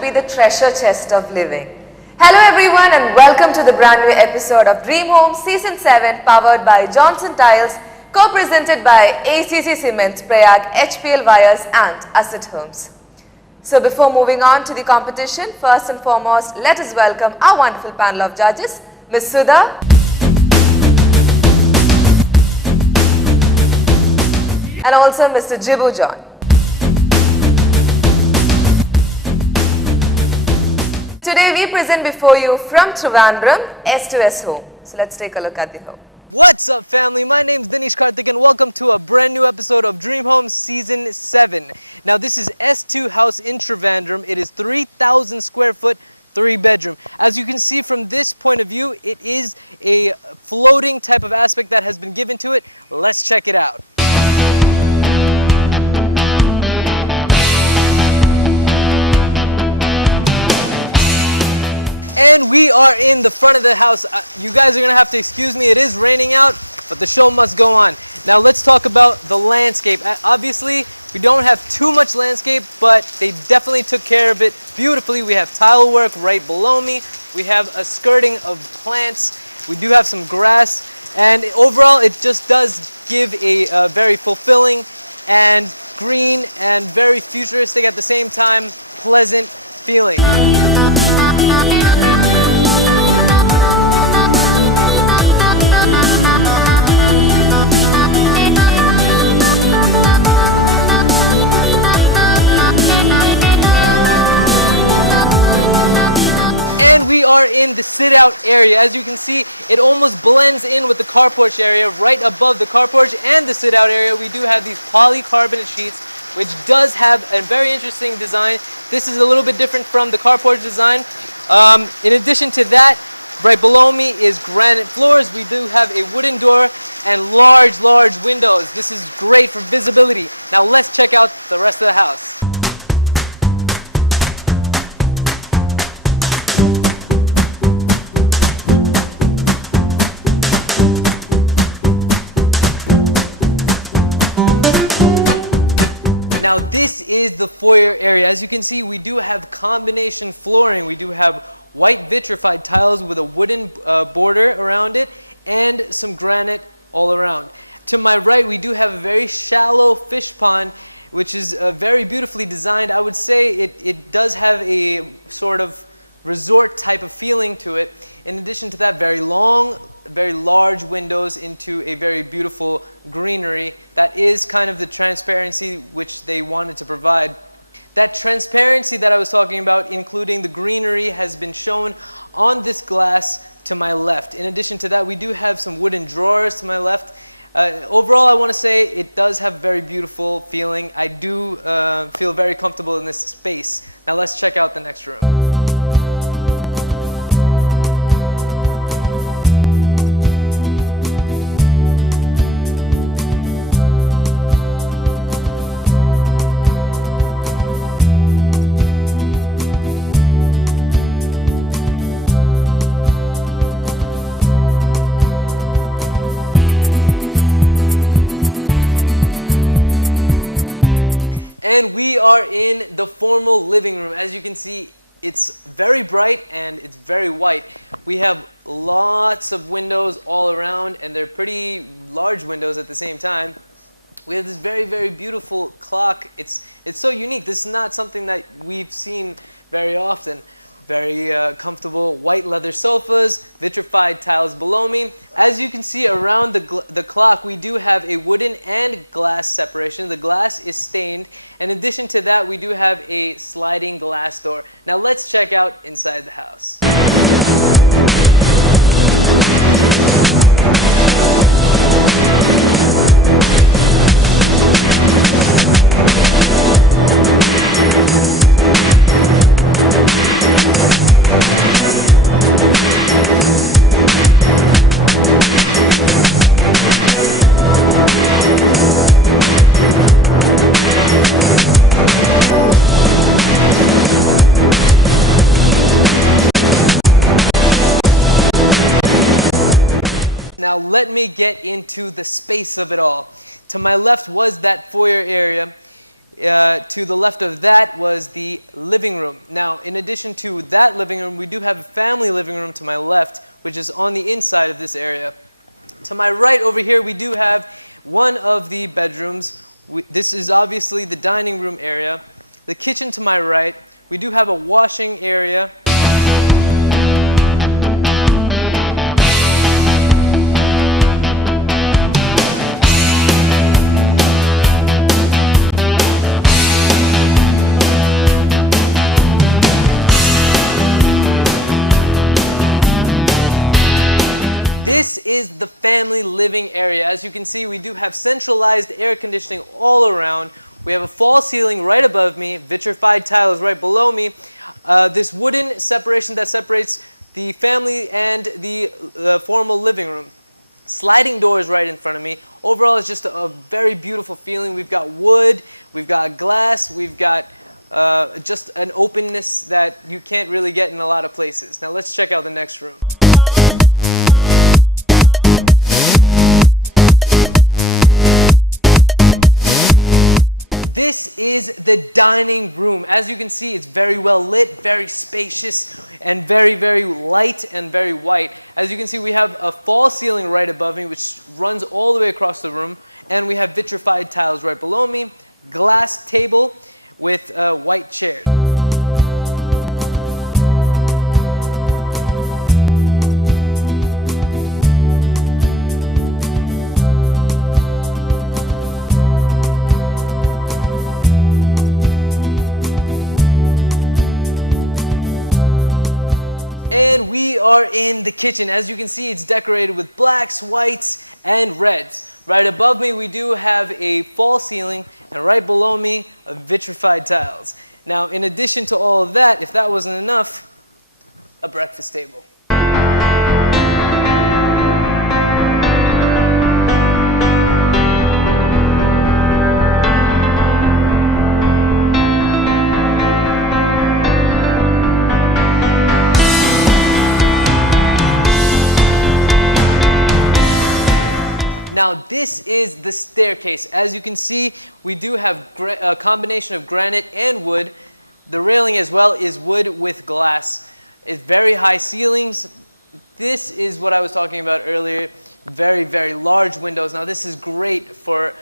should be the treasure chest of living. Hello everyone and welcome to the brand new episode of Dream Home Season 7 powered by Johnson Tiles, co-presented by ACC Cements, Prayag, HPL Wires and Asset Homes. So before moving on to the competition, first and foremost, let us welcome our wonderful panel of judges, Ms. Sudha and also Mr. Jibu John. Today we present before you from Trivandrum, S2S Home. So let's take a look at the home. What's up family, my name's Dinesh Karthik and welcome to a brand new episode of Dream Home Season 7. Now this is S2 house in Trivandrum. It is 3,000 square foot, 3-bedroom. As you can see from this point of view, it is a floating type of aspect that has been given to it. Let's check it out. And we are in the front of the house. You guys are gonna have to excuse me, it is raining out, but the show must go on. Now let's talk about the landscape. Obviously, we don't have too much landscape, but they definitely took care of it beautifully. We have tile work right below me. We have a skirting of plants. We do have some grass. And overall, it just does give a very fulfilling and green and very futuristic at the same time, pleasant feeling. And we are in the sit-out area. As you can see, it almost blends in with the carport area. Right above the carport and the sit-out area, we do have these polycarbonate sheets, which does have a very interesting design. This is a little bit different from the carport design. In addition to that, right below me is granite floors. We do have a wooden door and large windows. This is great for visibility. Now let's check out the rest of the house. Now this is the foyer area. As you can see, we do have combination flooring. We do have white vitrified tiles with a wooden border around it and some granite all around. To my right, we do have a very shallow fish pond, which is very beautifully designed. I would say it does have a sort of resort type of feeling to it. In addition to that, very long, very large windows into a very beautiful greenery. That is kind of the transparency which they wanted to provide. That transparency that I was talking about, including the greenery, has been shown on this glass to my left. In addition to that, we do have some wooden drawers to my left. Overall, I want to say it does have a very beautiful feeling. I do feel very comfortable in this space. Now let's check out the next room. And we are in the formal living room. As you can see, it's very bright and it's very white. We have lots of windows all around and they're pretty large windows at the same time. We have this very beautiful clock. It's so unique. This is not something that we've seen very often. Very comfortable white leather sofas, vitrified tiles below me. As you can see around the clock, we do have a wooden and glass separation. The glass is stained. In addition to that, we do have a sliding glass door. Now let's check out inside the house. Now let me get into the space of it all. To my left was that foyer area. To the left of that was the living room. Now, in addition to that living room, we do have a family living room to my left, which is on the inside of this area. To my right over here, we do have one of the bedrooms. This is obviously the dining room area. The kitchen to my right. We do have a washing area. This is the family living area. As you can see, we do have centralized air conditioning all around. We have a false ceiling right above me, vitrified tiles right below me, this wooden separation that separates the family and the formal living room. Sliding doors right in front of me. Overall, it's just a very beautiful feeling. We've got wood, we've got glass, we've got just an openness that you can't really get in a lot of places. Now let's check out the next room. This is the dining room. As you can see, it's very well lit, very spacious, and very, very light and very white. As you can see, we have a false ceiling right above me, which runs all the way across the room, and we have vitrified tiles right below me, glass table with white chairs. And we are in the kitchen. As you can see, it's decorated with blacks, whites, and reds. Right above me, we do have a false ceiling, and right below me, vitrified tiles. Now, in addition to all of that, if that wasn't enough, a breakfast table. Now this is the staircase. As you can see, we do have a combination of granite and wood. The railing as well is wood with glass. It's very high ceilings. This is what I was talking about earlier. Very, very large windows. Now this is great for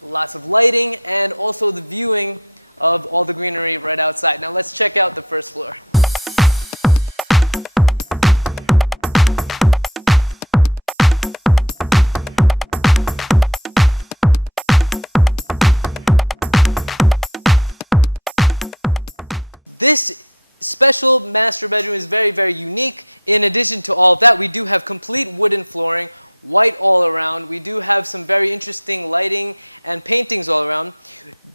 lots of lighting and also the viewing of all the greenery right outside. Now let's check out the first floor. This special master bedroom is very, very unique. In addition to all of that, we do have complete wooden flooring, white all around. We do have some very interesting lighting and paintings all around.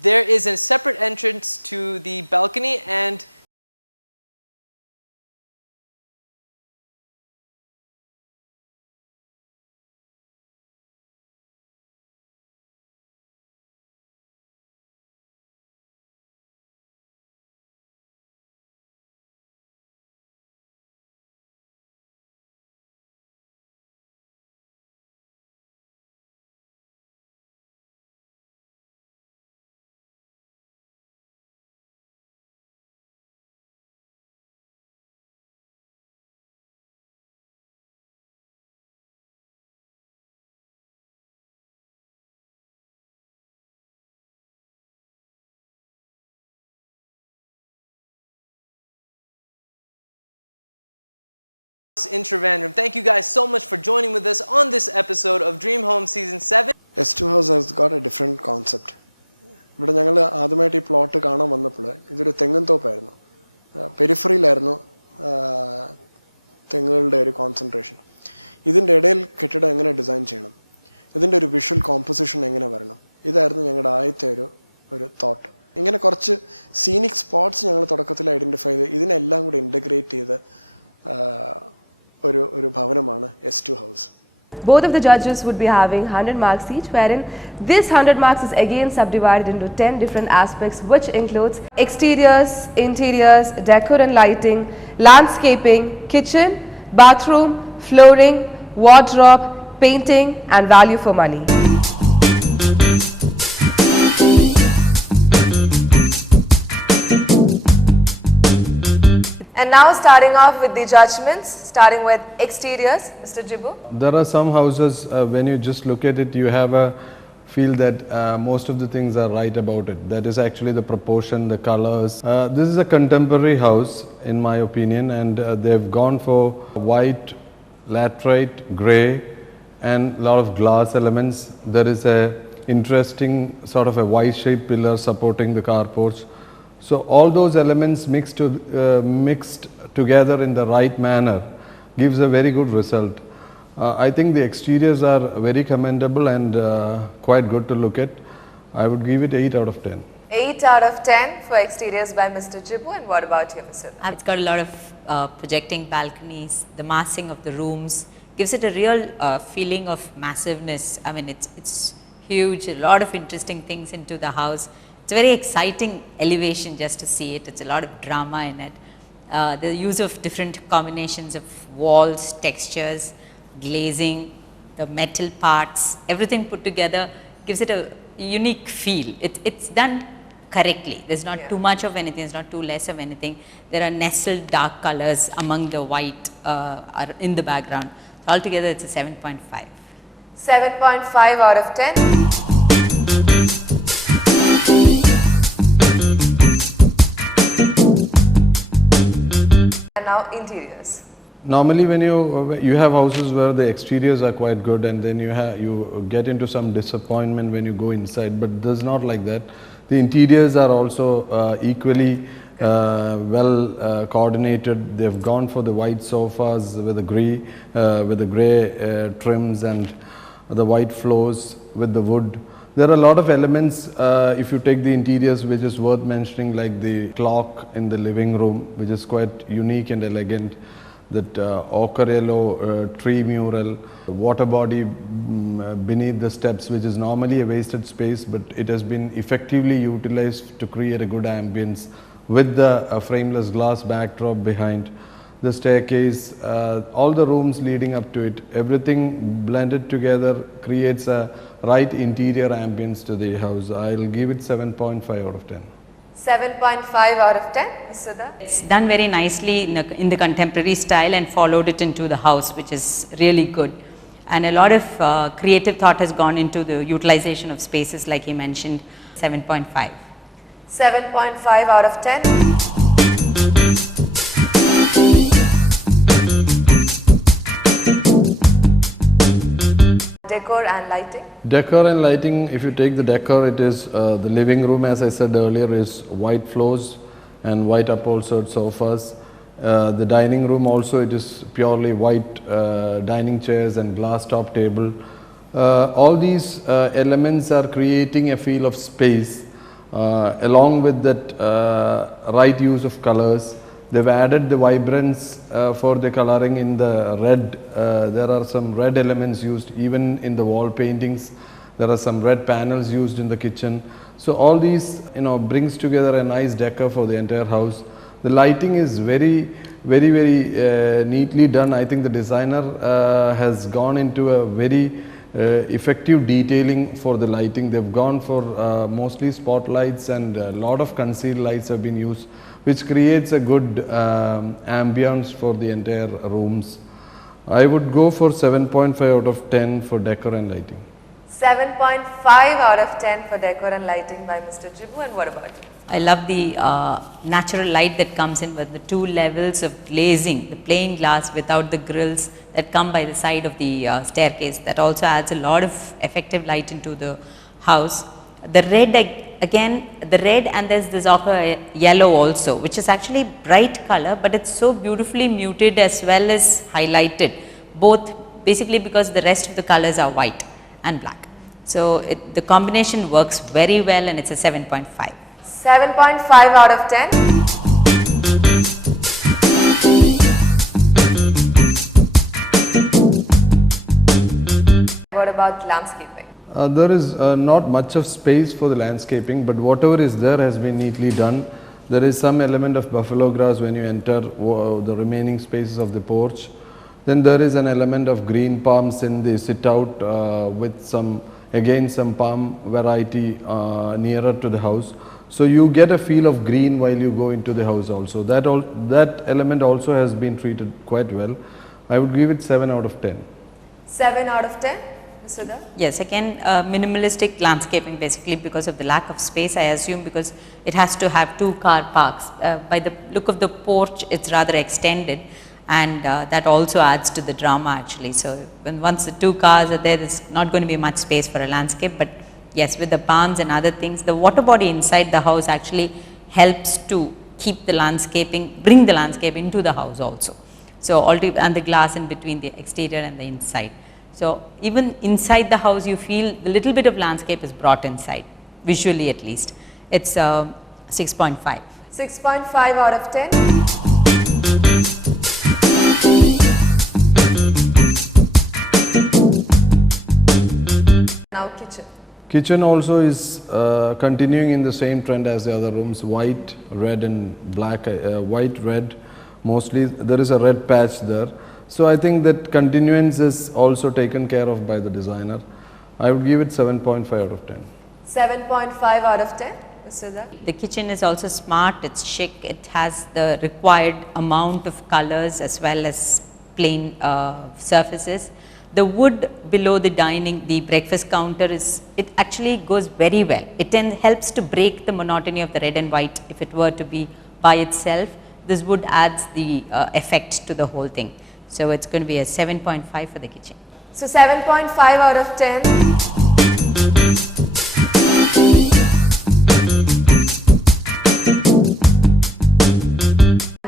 There is a separate entrance to the balcony, and Intravan. Thank you guys so much for joining with us on this episode of Dream Home Season 7. S2S has got a different concept. ഇവിടെ ഞങ്ങൾ ആദ്യമായിട്ട് ഈ plot കാണാൻ വന്നപ്പോൾ ഇതൊരു തെങ്ങും തോപ്പായിരുന്നു. പെരിഫറിയിലായിരുന്നു തെങ്ങുകളുടെ ഒരു concentration. ഇതിൻ്റെ ഇടയിൽ കെട്ടിടം എങ്ങനെ ഡിസൈൻ ചെയ്യണം, ഇതിൻ്റെ ഒരു വിഷ്വൽ കോമ്പോസിഷൻ എങ്ങനെ വരണം, ഇതായിരുന്നു ഞങ്ങളുടെ ആദ്യത്തെ ഒരു തോട്ട്. ഇങ്ങനെ കുറച്ച് സീനിക് സ്പോട്ട്സ് ഞങ്ങൾ തുടക്കത്തിൽ ഐഡൻറ്റിഫൈ ചെയ്ത് ഇതിനെല്ലാം കൂടി ഇൻ്റഗ്രേറ്റ് ചെയ്ത് ഒരു ഭവനമാണ് S2 House. Both of the judges would be having 100 marks each, wherein this 100 marks is again subdivided into 10 different aspects, which includes exteriors, interiors, decor and lighting, landscaping, kitchen, bathroom, flooring, wardrobe, painting and value for money. And now starting off with the judgments, starting with exteriors, Mr. Jibu. There are some houses, when you just look at it, you have a feel that most of the things are right about it. That is actually the proportion, the colors. This is a contemporary house, in my opinion, and they've gone for white, laterite, grey, and a lot of glass elements. There is a interesting sort of a Y-shaped pillar supporting the carporch. So all those elements mixed together in the right manner gives a very good result. I think the exteriors are very commendable and quite good to look at. I would give it 8 out of 10. 8 out of 10 for exteriors by Mr. Jibu. And what about you, Mr. It's got a lot of projecting balconies, the massing of the rooms gives it a real feeling of massiveness. I mean, it's huge, a lot of interesting things into the house. It's a very exciting elevation just to see it. It's a lot of drama in it. The use of different combinations of walls, textures, glazing, the metal parts, everything put together gives it a unique feel. It's done correctly. There's not too much of anything, there's not too less of anything. There are nestled dark colors among the white are in the background. Altogether, it's a 7.5. 7.5 out of 10. And now interiors. Normally, when you have houses where the exteriors are quite good, and then you get into some disappointment when you go inside, but there's not like that. The interiors are also equally well coordinated. They've gone for the white sofas with the grey trims and the white floors with the wood. There are a lot of elements, if you take the interiors, which is worth mentioning, like the clock in the living room, which is quite unique and elegant. That ochre yellow tree mural, water body beneath the steps, which is normally a wasted space, but it has been effectively utilized to create a good ambience with the frameless glass backdrop behind. The staircase, all the rooms leading up to it, everything blended together creates a right interior ambience to the house. I'll give it 7.5 out of 10. 7.5 out of 10, Ms. Sudha. It's done very nicely in the contemporary style and followed it into the house, which is really good. And a lot of creative thought has gone into the utilization of spaces, like he mentioned. 7.5. 7.5 out of 10. Decor and lighting. Decor and lighting, if you take the decor, it is the living room, as I said earlier, is white floors and white upholstered sofas. The dining room also, it is purely white dining chairs and glass top table. All these elements are creating a feel of space along with that right use of colors. They've added the vibrance for the coloring in the red. There are some red elements used even in the wall paintings. There are some red panels used in the kitchen. So all these, brings together a nice decor for the entire house. The lighting is very neatly done. I think the designer has gone into a very effective detailing for the lighting. They've gone for mostly spotlights, and a lot of concealed lights have been used, which creates a good ambience for the entire rooms. I would go for 7.5 out of 10 for decor and lighting. 7.5 out of 10 for decor and lighting by Mr. Jibu. And what about you? I love the natural light that comes in with the 2 levels of glazing, the plain glass without the grills that come by the side of the staircase. That also adds a lot of effective light into the house. The red, again, the red, and there's this ochre yellow also, which is actually bright color, but it's so beautifully muted as well as highlighted, both basically because the rest of the colors are white and black. So the combination works very well, and it's a 7.5. 7.5 out of 10. What about landscaping? There is not much of space for the landscaping, but whatever is there has been neatly done. There is some element of buffalo grass when you enter the remaining spaces of the porch. Then there is an element of green palms in the sit out with some palm variety nearer to the house. So you get a feel of green while you go into the house also. That element also has been treated quite well. I would give it 7 out of 10. 7 out of 10, Mr. Siddha? Yes, again, minimalistic landscaping basically because of the lack of space, I assume, because it has to have 2 car parks. By the look of the porch, it's rather extended, and that also adds to the drama actually. So once the 2 cars are there, there's not going to be much space for a landscape, but yes, with the barns and other things, the water body inside the house actually helps to keep the landscaping, bring the landscape into the house also. So and the glass in between the exterior and the inside. So even inside the house, you feel a little bit of landscape is brought inside, visually at least. It's 6.5. 6.5 out of 10. Now kitchen. Kitchen also is continuing in the same trend as the other rooms, white, red and black, white, red, mostly there is a red patch there. So I think that continuance is also taken care of by the designer. I would give it 7.5 out of 10. 7.5 out of 10, Mr. Siddha? The kitchen is also smart, it's chic, it has the required amount of colors as well as plain surfaces. The wood below the dining, the breakfast counter it actually goes very well. It helps to break the monotony of the red and white. If it were to be by itself, this wood adds the effect to the whole thing. So it's going to be a 7.5 for the kitchen. So 7.5 out of 10.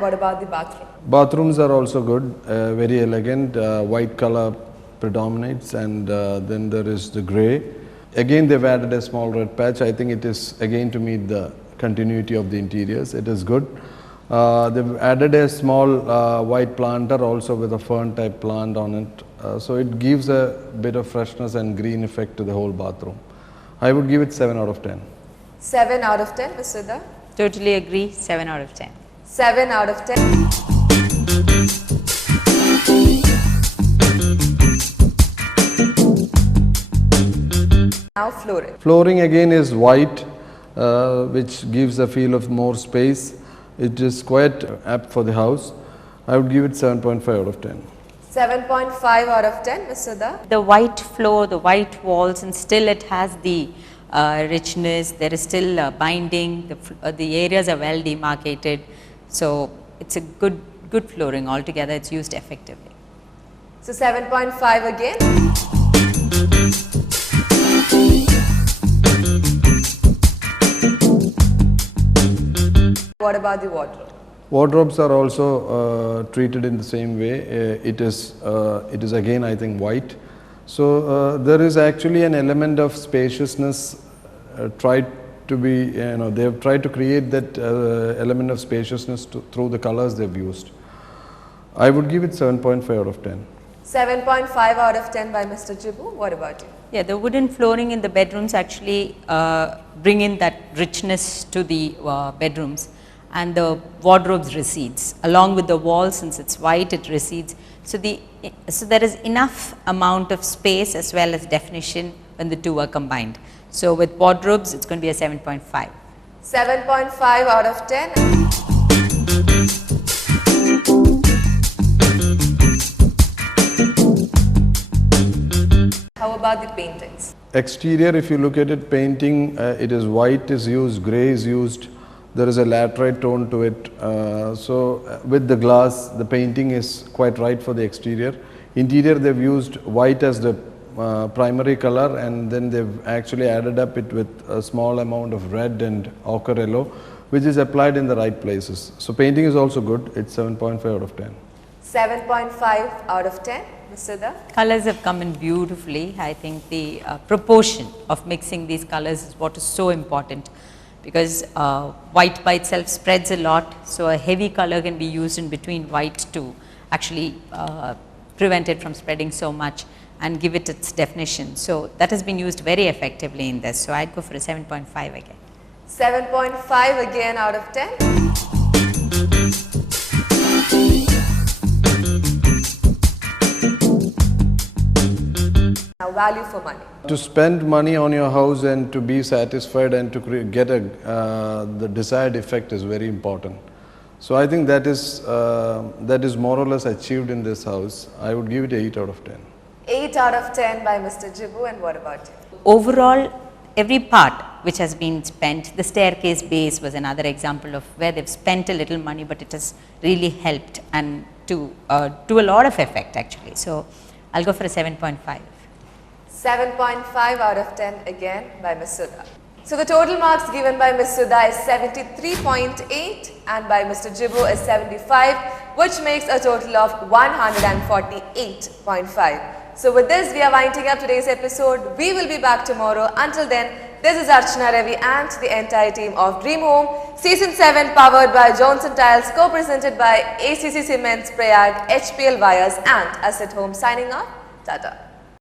What about the bathroom? Bathrooms are also good, very elegant, white color predominates, and then there is the grey. Again they've added a small red patch. I think it is again to meet the continuity of the interiors. It is good. They've added a small white planter also with a fern type plant on it. So it gives a bit of freshness and green effect to the whole bathroom. I would give it 7 out of 10. 7 out of 10, Mr. Siddha? Totally agree, 7 out of 10. 7 out of 10. Now flooring. Flooring again is white, which gives a feel of more space. It is quite apt for the house. I would give it 7.5 out of 10. 7.5 out of 10, Mr. Siddha? The white floor, the white walls, and still it has the richness. There is still binding. The areas are well demarcated. So it's a good flooring altogether. It's used effectively. So 7.5 again. What about the wardrobe? Wardrobes are also treated in the same way. It is again, I think, white. So there is actually an element of spaciousness tried to be, they have tried to create that element of spaciousness through the colors they've used. I would give it 7.5 out of 10. 7.5 out of 10 by Mr. Jibu. What about you? Yeah, the wooden flooring in the bedrooms actually bring in that richness to the bedrooms, and the wardrobes recedes. Along with the wall, since it's white, it recedes. So there is enough amount of space as well as definition when the two are combined. So with wardrobes, it's going to be a 7.5. 7.5 out of 10. How about the paintings? Exterior, if you look at it, painting, it is white is used, grey is used. There is a laterite tone to it. So with the glass, the painting is quite right for the exterior. Interior, they've used white as the primary color, and then they've actually added up it with a small amount of red and ochre yellow, which is applied in the right places. So painting is also good. It's 7.5 out of 10. 7.5 out of 10. Mr. Siddha? Colors have come in beautifully. I think the proportion of mixing these colors is what is so important, because white by itself spreads a lot. So a heavy color can be used in between white to actually prevent it from spreading so much and give it its definition. So that has been used very effectively in this. So I'd go for a 7.5 again. 7.5 again out of 10. Now value for money. To spend money on your house and to be satisfied and to get the desired effect is very important. So I think that is more or less achieved in this house. I would give it 8 out of 10. 8 out of 10 by Mr. Jibu, and what about you? Overall, every part which has been spent, the staircase base was another example of where they've spent a little money, but it has really helped and to a lot of effect actually. So I'll go for a 7.5. 7.5 out of 10 again by Ms. Sudha. So the total marks given by Ms. Sudha is 73.8 and by Mr. Jibu is 75, which makes a total of 148.5. So with this, we are winding up today's episode. We will be back tomorrow. Until then, this is Archana Ravi and the entire team of Dream Home, Season 7 powered by Johnson Tiles, co-presented by ACC Cements, Prayag, HPL Wires and Asset Home signing off. Tata.